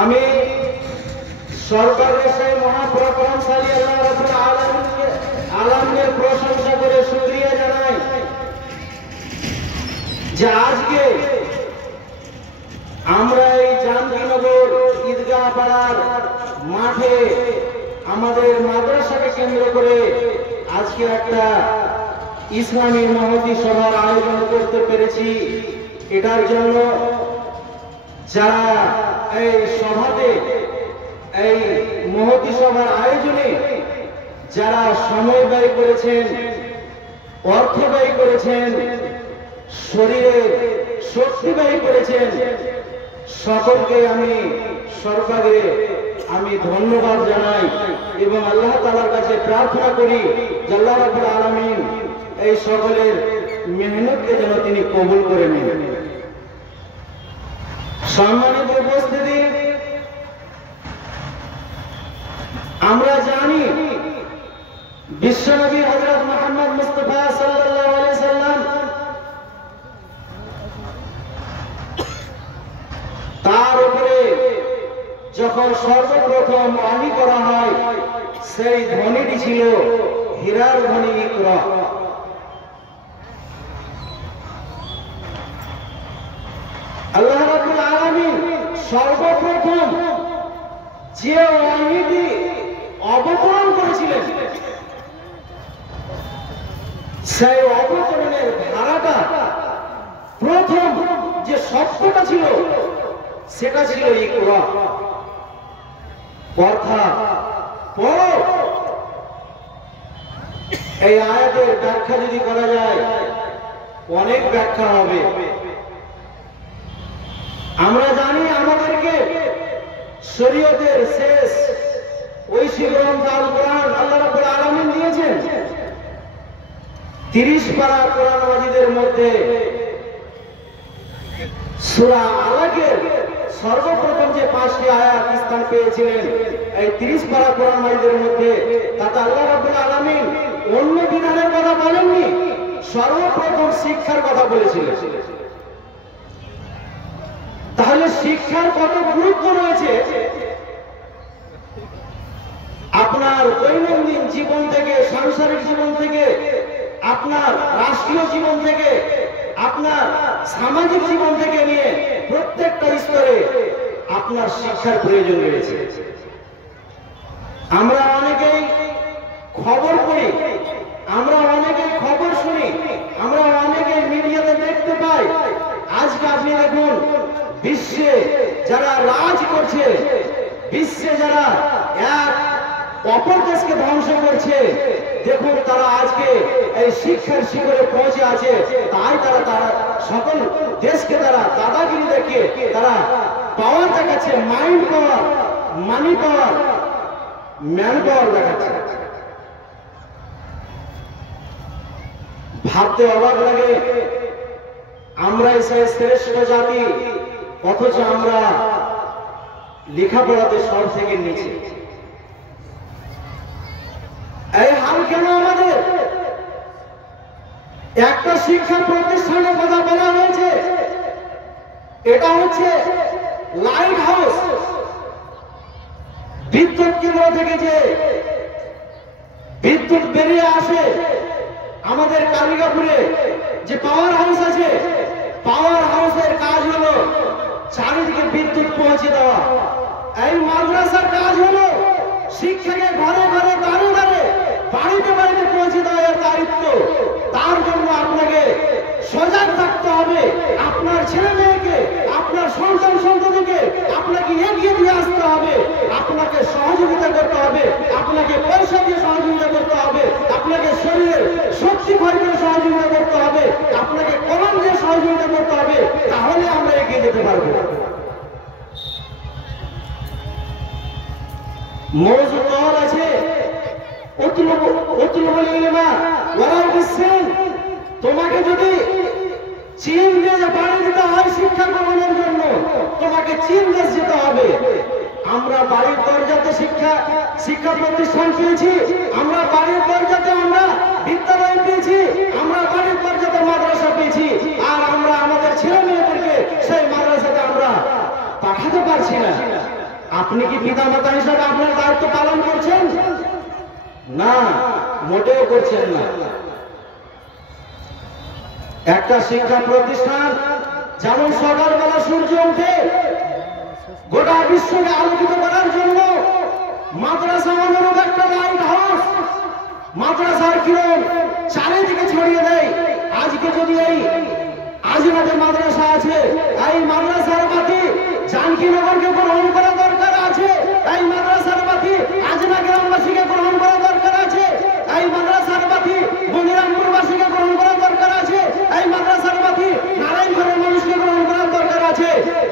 আমি সরকারের সেই মহাপরাক্রমশালী আল্লাহ রাব্বুল আলামিনের প্রশংসা করে শুকরিয়া জানাই যে আজকে আমরা এই জাহাঙ্গীরনগর ঈদগাহ পাড়ার মাঠে আমাদের মাদ্রাসাকে কেন্দ্র করে আজকে একটা ইসলামী মহতি সভার আয়োজন করতে পেরেছি। এটার জন্য যারা এই সভাতে এই মহতি সভার আয়োজনে যারা সময় ব্যয় করেছেন, অর্থ ব্যয় করেছেন, শরীরে শক্তি ব্যয় করেছেন, সকলকে আমি সরকারে আমি ধন্যবাদ জানাই এবং আল্লাহ তাআলার কাছে প্রার্থনা করি যে আল্লাহ রাব্বুল আলামিন এই সকলের মেহনতকে যেন তিনি কবুল করে নেন। সম্মানিত উপস্থিতি, আমরা জানি বিশ্বনবী হযরত মুহাম্মদ মুস্তাফা সাল্লাল্লাহু আলাইহি সাল্লাম তার উপরে যখন সর্বপ্রথম ওহী করা হয় সেই ধ্বনিটি ছিল হীরার ধ্বনি, ইকরা। আল্লাহ রাব্বুল আলামিন সর্বপ্রথম যে ওহীটি অবতরণ করেছিলেন সেই অবতরণের ধারাটা প্রথম যে শব্দটা ছিল সেটা ছিল ইকরা, অর্থাৎ পড়ো। এই আয়াতের ব্যাখ্যা যদি করা যায় অনেক ব্যাখ্যা হবে। আমরা জানি আমাদেরকে শরীয়তের শেষ ঐশী গ্রন্থ আল কোরআন আল্লাহ রাব্বুল আলামিন দিয়েছেন। 30 পারা কোরআন মাজিদের মধ্যে সূরা আলাকের সর্বপ্রথম যে 5টি আয়াত স্থান পেয়েছিলেন এই 30 পারা কোরআন মাজিদের মধ্যে, তাতে আল্লাহ রাব্বুল আলামিন অন্য বিধানের কথা বলেননি, সর্বপ্রথম শিক্ষার কথা বলেছিলেন। তাহলে শিক্ষার কত গুরুত্ব রয়েছে আপনার দৈনন্দিন জীবন থেকে, সাংসারিক জীবন থেকে, আপনার রাষ্ট্রীয় জীবন থেকে, আপনার সামাজিক জীবন থেকে নিয়ে প্রত্যেকটা স্তরে আপনার শিক্ষার প্রয়োজন রয়েছে। আমরা অনেকেই খবর পড়ি, আমরা অনেকেই খবর শুনি, আমরা অনেকেই মিডিয়াতে দেখতে পাই। আজকে আপনি দেখুন বিশ্বে যারা রাজ করছে, বিশ্বে যারা এক অপর দেশকে ধ্বংস করছে, দেখুন তারা আজকে এই শিক্ষার শিখরে পৌঁছে আছে। তাই তারা সকল দেশকে তারা দাদাগিরি দেখিয়ে তারা পাওয়ার দেখাচ্ছে, মাইন্ড পাওয়ার, মানি পাওয়ার, ম্যান পাওয়ার দেখাচ্ছে। ভাবতে অবাক লাগে আমরা সেই শ্রেষ্ঠ জাতি, অথচ আমরা লেখাপড়াতে সব থেকে নিচে। এই হাল কেন আমাদের? একটা শিক্ষা প্রতিষ্ঠানের কথা বলা হয়েছে, এটা হচ্ছে লাইট হাউস। বিদ্যুৎ কেন্দ্র থেকে যে বিদ্যুৎ বেরিয়ে আসে, আমাদের কালিকাপুরে যে পাওয়ার হাউস আছে, পাওয়ার হাউসের কাজ হলো চারিদিকে বিদ্যুৎ পৌঁছে দেওয়া। এই মাদ্রাসার কাজ হলো শিক্ষাকে ঘরে ঘরে, দাঁড়ে দাঁড়ে, বাড়িতে বাড়িতে পৌঁছে দেওয়া এর দায়িত্ব। তার জন্য আপনাকে সজাগ থাকতে হবে। আপনার ছেলে মেয়েকে, আপনার সন্তান সন্ততিকে আপনাকে এগিয়ে দিয়ে আসতে হবে, আপনাকে সহযোগিতা করতে হবে, আপনাকে পয়সা দিয়ে সহযোগিতা করতে হবে, আপনাকে শরীরের শক্তি ক্ষয় করে সহযোগিতা করতে হবে, আপনাকে কলম দিয়ে সহযোগিতা করতে হবে। তাহলে আমরা এগিয়ে যেতে পারবো। মওজুদ আছে উতলুবুল ইলমা ওয়ালাউ বিসসিন। তোমাকে যদি চীন দেশে বাড়ি দিতে হয় শিক্ষা গ্রহণের জন্য, তোমাকে চীন দেশ যেতে হবে। আমরা বাড়ির দরজাতে শিক্ষা প্রতিষ্ঠান পেয়েছি, আমরা বাড়ির দরজাতে আমরা বিদ্যালয় পেয়েছি, আমরা বাড়ির দরজাতে মাদ্রাসা পেয়েছি, আর আমরা আমাদের ছেলে মেয়েদেরকে সেই মাদ্রাসাতে আমরা পাঠাতে পারছি না। আপনি কি পিতা মাতা হিসাবে আপনার দায়িত্ব পালন করছেন? না, মোটেও করছেন না। একটা শিক্ষা প্রতিষ্ঠান যেমন সকালবেলা সূর্য ওঠে গোটা বিশ্বকে আলোকিত করার জন্য, মাদ্রাসা অনুরূপ একটা লাইট হাউস মাদ্রাসার কিরণ চারিদিকে ছড়িয়ে দেয়। আজকে যদি এই আজিনাতে মাদ্রাসা আছে, এই মাদ্রাসার বাতি জানকীনগরকে গ্রহণ করা দরকার আছে, এই মাদ্রাসার বাতি আজিনা গ্রামবাসীকে গ্রহণ করা দরকার আছে, এই মাদ্রাসার বাতি মনিরামপুরবাসীকে গ্রহণ করা দরকার আছে, এই মাদ্রাসার বাতি নারায়ণগঞ্জের মানুষকে গ্রহণ করার দরকার আছে।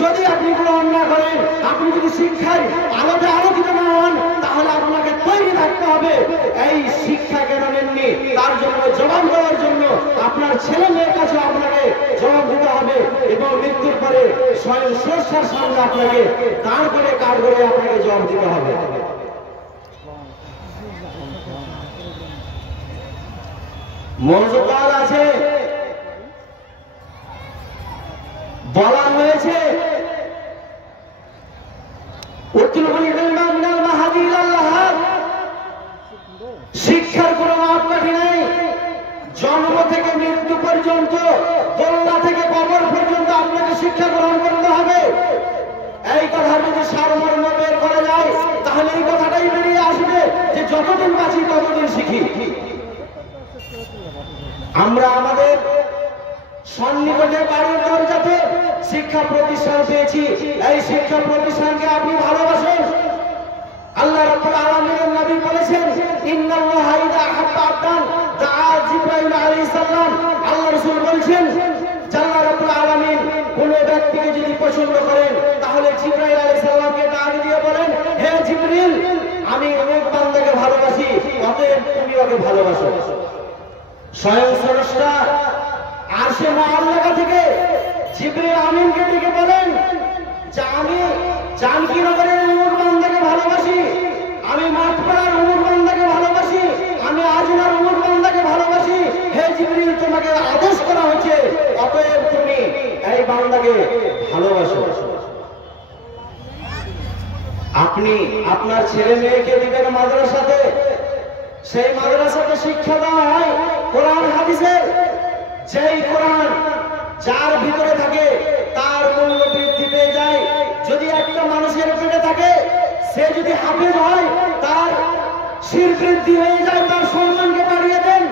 যদি আপনি গ্রহণ না করেন, আপনি যদি শিক্ষায় আলোতে আলোকিত না হন, তাহলে আপনাকে তৈরি থাকতে হবে এই শিক্ষা কেন নেননি তার জন্য জবাব দেওয়ার জন্য। আপনার ছেলে মেয়ের কাছে আপনাকে জবাব দিতে হবে এবং মৃত্যুর পরে স্বয়ং স্রষ্টার সামনে আপনাকে দাঁড় করে কাঠ করে আপনাকে জবাব দিতে হবে। মর্যাদা আছে, বলা হয়েছে শিক্ষার কোন মাপকাঠি নেই। জন্ম থেকে মৃত্যু পর্যন্ত, দোলনা থেকে কবর পর্যন্ত আপনাকে শিক্ষা গ্রহণ করতে হবে। এই কথা যদি সারমর্ম বের করা যায়, তাহলে এই কথাটাই বেরিয়ে আসবে যে যতদিন বাঁচি ততদিন শিখি। আমরা আমাদের সন্নিকটে বাড়ির দরজাতে শিক্ষা প্রতিষ্ঠান পেয়েছি। এই শিক্ষা প্রতিষ্ঠানকে আপনি ভালোবাসেন। আল্লাহ রাব্বুল আলামিনের নবী বলেছেন, ইন্নাল্লাহা ইযা আহাব্বা আবদান দাআ জিবরাইল আলাইহিস সালাম। আল্লাহ রাসূল বলেছেন, আল্লাহ রাব্বুল আলামিন কোন ব্যক্তিকে যদি পছন্দ করেন, তাহলে জিবরাইল আলাইহিস সালামকে ডাক দিয়ে বলেন, হে জিবরিল, আমি অমুক বান্দাকে ভালোবাসি, অতএব তুমি ওকে ভালোবাসো। স্বয়ং স্রষ্টা আরশে মুআল্লাকা থেকে জিবরিল আমিনকে ডেকে বলেন যে আমি জানকীনগরের অমুক বান্দাকে ভালোবাসি, আমি মাঠপাড়ার অমুক বান্দাকে ভালোবাসি, আমি আজিনার অমুক বান্দাকে ভালোবাসি। হে জিবরিল, তোমাকে আদেশ করা হচ্ছে, অতএব তুমি এই বান্দাকে ভালোবাসো। আপনি আপনার ছেলে মেয়েকে দিবেন মাদ্রাসাতে, সেই মাদ্রাসাতে শিক্ষা দেওয়া হয় কোরআন হাদিসের। যেই কোরআন যার ভিতরে থাকে তার মূল্য বৃদ্ধি পেয়ে যায়। যদি একটা মানুষের পেটে থাকে, সে যদি হাফেজ হয়, তার শির বৃদ্ধি হয়ে যায়, তার সম্মানকে বাড়িয়ে দেন।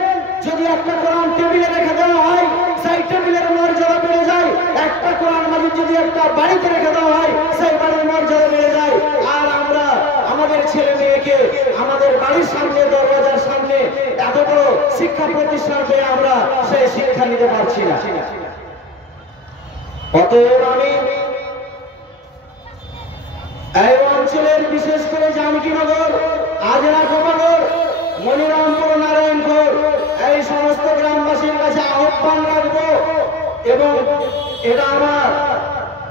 যদি একটা কোরআন টেবিলে রেখে দেওয়া হয়, সেই টেবিলের মর্যাদা বেড়ে যায়। একটা কোরআন মাজিদ যদি একটা বাড়িতে রেখে দেওয়া হয়, সেই বাড়ির মর্যাদা বেড়ে যায়। আর আমরা আমাদের ছেলে মেয়েকে আমাদের বাড়ির সামনে, দরজার সামনে এত বড় শিক্ষা প্রতিষ্ঠান পেয়ে আমরা সেই শিক্ষা নিতে পারছি না। অতএব আমি এই অঞ্চলের বিশেষ করে জানকীনগর, আজিনা নগর, মনিরামপুর, নারায়ণপুর এই সমস্ত গ্রামবাসীর কাছে আহ্বান রাখবো এবং এটা আমার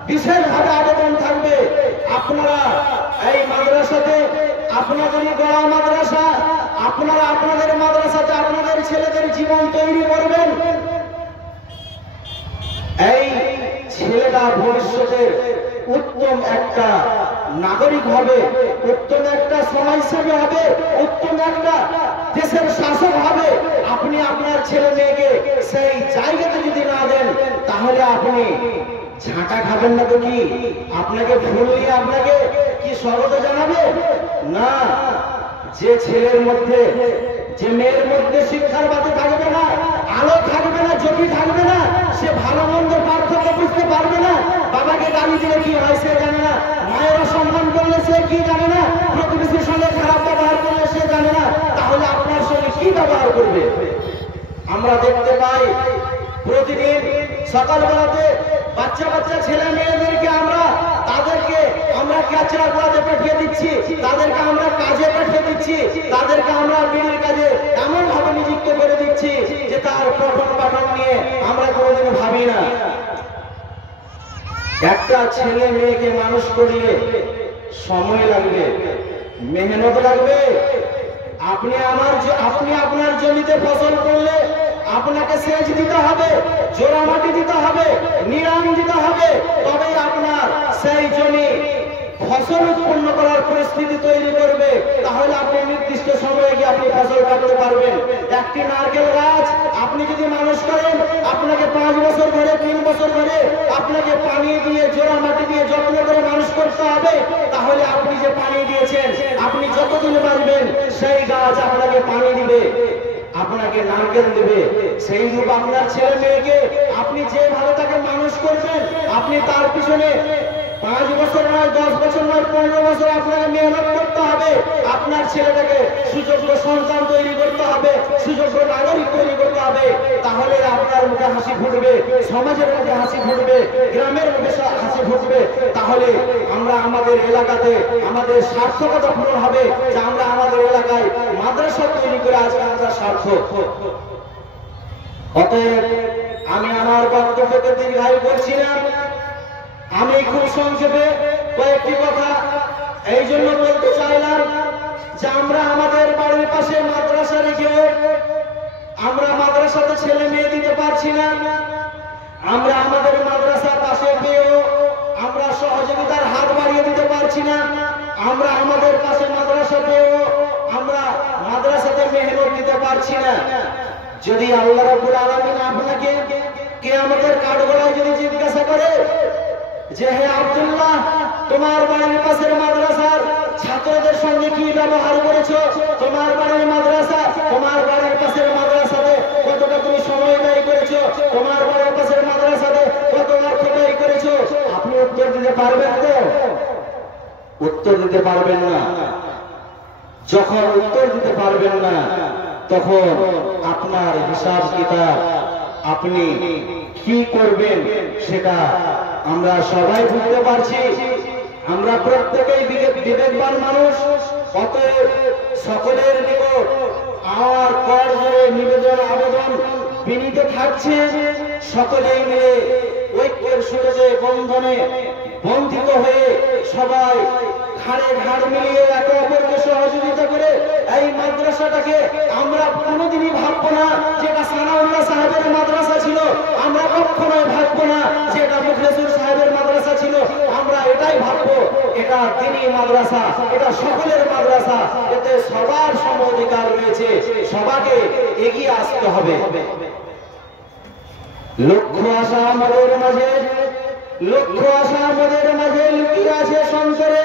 বিশেষভাবে আবেদন থাকবে, আপনারা এই মাদ্রাসাতে, আপনাদেরই গড়া মাদ্রাসা, আপনারা আপনাদের মাদ্রাসাতে আপনাদের ছেলেদের জীবন তৈরি করবেন। এই ছেলেটা ভবিষ্যতের উত্তম একটা নাগরিক হবে, উত্তম একটা সমাজসেবী হবে, উত্তম একটা দেশের শাসক হবে। আপনি আপনার ছেলে মেয়েকে সেই জায়গাতে যদি না দেন, তাহলে আপনি ঝাঁটা খাবেন না তো কি? আপনাকে ফুল দিয়ে আপনাকে কি স্বাগত জানাবে? না। যে ছেলের মধ্যে, যে মেয়ের মধ্যে শিক্ষার বাতি থাকবে না, আলো থাকবে না, জ্যোতি থাকবে না, সে ভালো মন্দ পার্থক্য বুঝতে পারবে না। বাবাকে গালি দিলে কি হয় সে জানে না, মায়ের অসম্মান করলে সে কি জানে না, প্রতিবেশীর সঙ্গে খারাপ ব্যবহার করলে সে জানে না, তাহলে আপনার সঙ্গে কি ব্যবহার করবে? আমরা দেখতে পাই প্রতিদিন সকালবেলাতে বাচ্চা বাচ্চা ছেলে মেয়েদেরকে তাদেরকে আমরা কাচরা গোড়াতে পাঠিয়ে দিচ্ছি, তাদেরকে আমরা কাজে পাঠিয়ে দিচ্ছি, তাদেরকে আমরা বিড়ির কাজে এমন ভাবে নিযুক্ত করে দিচ্ছি যে তার পঠন পাঠন নিয়ে আমরা কোনোদিন ভাবি না। একটা ছেলে মেয়েকে মানুষ করলে সময় লাগবে, মেহনত লাগবে। আপনি আপনার জমিতে ফসল করলে আপনাকে সেচ দিতে হবে, জোড়া মাটি দিতে হবে, নিড়ান দিতে হবে, তবেই আপনার সেই জমি ফসল উৎপন্ন করার পরিস্থিতি তৈরি করবে, তাহলে আপনি নির্দিষ্ট সময়ে গিয়ে আপনি ফসল কাটতে পারবেন। একটি নারকেল গাছ আপনি যদি মানুষ করেন, আপনাকে 5 বছর ধরে 3 বছর ধরে আপনাকে পানি দিয়ে জোড়া মাটি দিয়ে যত্ন করে মানুষ করতে হবে। তাহলে আপনি যে পানি দিয়েছেন, আপনি যতদিন বাঁচবেন সেই গাছ আপনাকে পানি দিবে, আপনাকে নারকেল দিবে। সেই রূপ আপনার ছেলে মেয়েকে আপনি যেভাবে তাকে মানুষ করবেন, আপনি তার পিছনে 5 বছর নয়, 10 বছর নয়, 15 বছর আপনাকে মেহনত করতে হবে। আপনার ছেলেটাকে সুযোগ্য সন্তান তৈরি করতে হবে, সুযোগ্য নাগরিক তৈরি করতে হবে। তাহলে আপনার মুখে হাসি ফুটবে, সমাজের মুখে হাসি ফুটবে, গ্রামের মুখে হাসি ফুটবে। তাহলে আমরা আমাদের এলাকাতে আমাদের সার্থকতা পূরণ হবে যে আমরা আমাদের এলাকায় মাদ্রাসা তৈরি করে আজকে আমরা সার্থক। অতএব আমি আমার বক্তব্যকে দীর্ঘায়ু করছি না, আমি খুব সংক্ষেপে কয়েকটি কথা এই জন্য বলতে চাইলাম যে আমরা আমাদের বাড়ির পাশে মাদ্রাসা রেখেও আমরা মাদ্রাসাতে ছেলে মেয়ে দিতে পারছি না। আমরা আমাদের মাদ্রাসার পাশে পেয়েও আমরা সহযোগিতার হাত বাড়িয়ে দিতে পারছি না। আমরা আমাদের পাশে মাদ্রাসা পেয়েও আমরা মাদ্রাসাতে মেহনত দিতে পারছি না। যদি আল্লাহ রাব্বুল আলামিন আপনাকে কিয়ামতের কাঠগড়ায় যদি জিজ্ঞাসা করে যে হে আব্দুল্লাহ, তোমার বাড়ির পাশের মাদ্রাসার ছাত্রদের সঙ্গে কি ব্যবহার করেছো, তোমার বাড়ির মাদ্রাসা তোমার বাড়ির পাশের মাদ্রাসাতে কতটা তুমি সময় ব্যয় করেছো, তোমার বাড়ির পাশের মাদ্রাসাতে কত অর্থ ব্যয় করেছো, আপনি উত্তর দিতে পারবেন তো? উত্তর দিতে পারবেন না। যখন উত্তর দিতে পারবেন না, তখন আপনার হিসাব কিতাব আপনি কি করবেন সেটা আমরা সবাই বুঝতে পারছি। আমরা প্রত্যেকেই বিবেকবান মানুষ। অতএব সকলের নিকট আমার করজোড়ে নিবেদন আবেদন বিনীত থাকছে, সকলেই মিলে ঐক্যের সুযোগে বন্ধনে বন্ধিত হয়ে সবাই ঘাড়ে ঘাড় মিলিয়ে একে অপরকে সহযোগিতা করে এই মাদ্রাসাটাকে আমরা কোনোদিনই ভাববো না যেটা সানাউল্লাহ সাহেবের মাদ্রাসা ছিল, আমরা কখনোই ভাববো না যেটা মুখলেসুর সাহেবের মাদ্রাসা ছিল। আমরা এটাই ভাববো এটা দ্বীনি মাদ্রাসা, এটা সকলের মাদ্রাসা, এতে সবার সম অধিকার রয়েছে, সবাইকে এগিয়ে আসতে হবে। লক্ষ্য আশা আমাদের মাঝে, লক্ষ্য আশা আমাদের মাঝে লুকিয়ে আছে সঞ্চরে,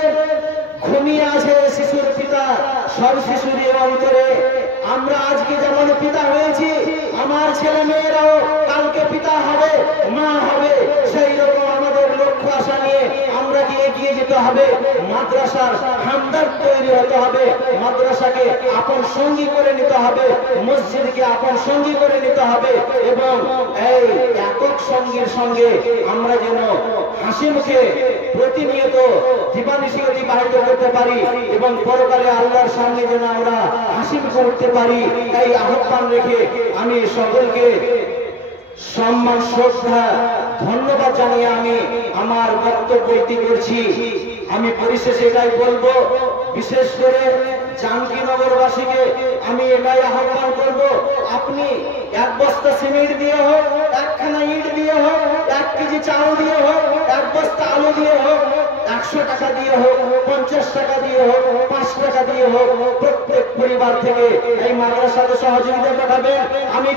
ঘুমিয়ে আছে শিশুর পিতা সব শিশুদের অন্তরে। আমরা আজকে যেমন পিতা হয়েছি, আমার ছেলে মেয়েরাও কালকে পিতা হবে, মা হবে। সেই রকম আমাদের লক্ষ্য আশা নিয়ে আমরা কি এগিয়ে যেতে হবে। মাদ্রাসার হামদর্দ তৈরি হতে হবে, মাদ্রাসাকে আপন সঙ্গী করে নিতে হবে, মসজিদকে আপন সঙ্গী করে নিতে হবে। এবং এই একক সঙ্গীর সঙ্গে আমরা যেন হাসি মুখে প্রতিনিয়ত জীবনশীল অতিবাহিত করতে পারি এবং পরকালে আল্লাহর সামনে যেন আমরা হাসি মুখে উঠতে পারি। এই আহ্বান রেখে আমি সকলকে সম্মান শ্রদ্ধা ধন্যবাদ জানিয়ে আমি আমার বক্তব্য ইতি করছি। আমি পরিশেষে এটাই বলবো, বিশেষ করে জানকীনগরবাসীকে আমি এটাই আহ্বান করব, আপনি 1 বস্তা সিমেন্ট দিয়ে হোক, 1খানা ইট দিয়ে হোক, 1 কেজি চাল দিয়ে হোক, 1 বস্তা আলু দিয়ে হোক, 100 টাকা দিয়ে হোক, 50 টাকা দিয়ে হোক, 5 টাকা দিয়ে হোক, প্রত্যেক পরিবার থেকে এই মাদ্রাসাতে সহযোগিতা পাঠাবেন। আমি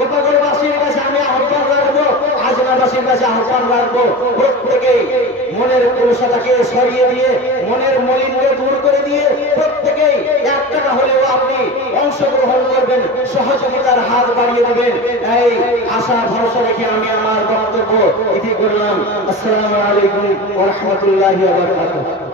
কোপাগড়বাসীর কাছে আমি আহ্বান রাখবো, আজনাবাসীর কাছে আহ্বান রাখবো, প্রত্যেকেই মনের কলুষতাকে সরিয়ে দিয়ে, মনের মলিনকে দূর করে দিয়ে প্রত্যেকেই 1 টাকা হলেও আপনি অংশগ্রহণ করবেন, সহযোগিতার হাত বাড়িয়ে দেবেন। এই আশা ভরসা রেখে আমি আমার বক্তব্য ইতি করলাম। আসসালামু আলাইকুম ওয়া রাহমাতুল্লাহি ওয়া বারাকাতুহু।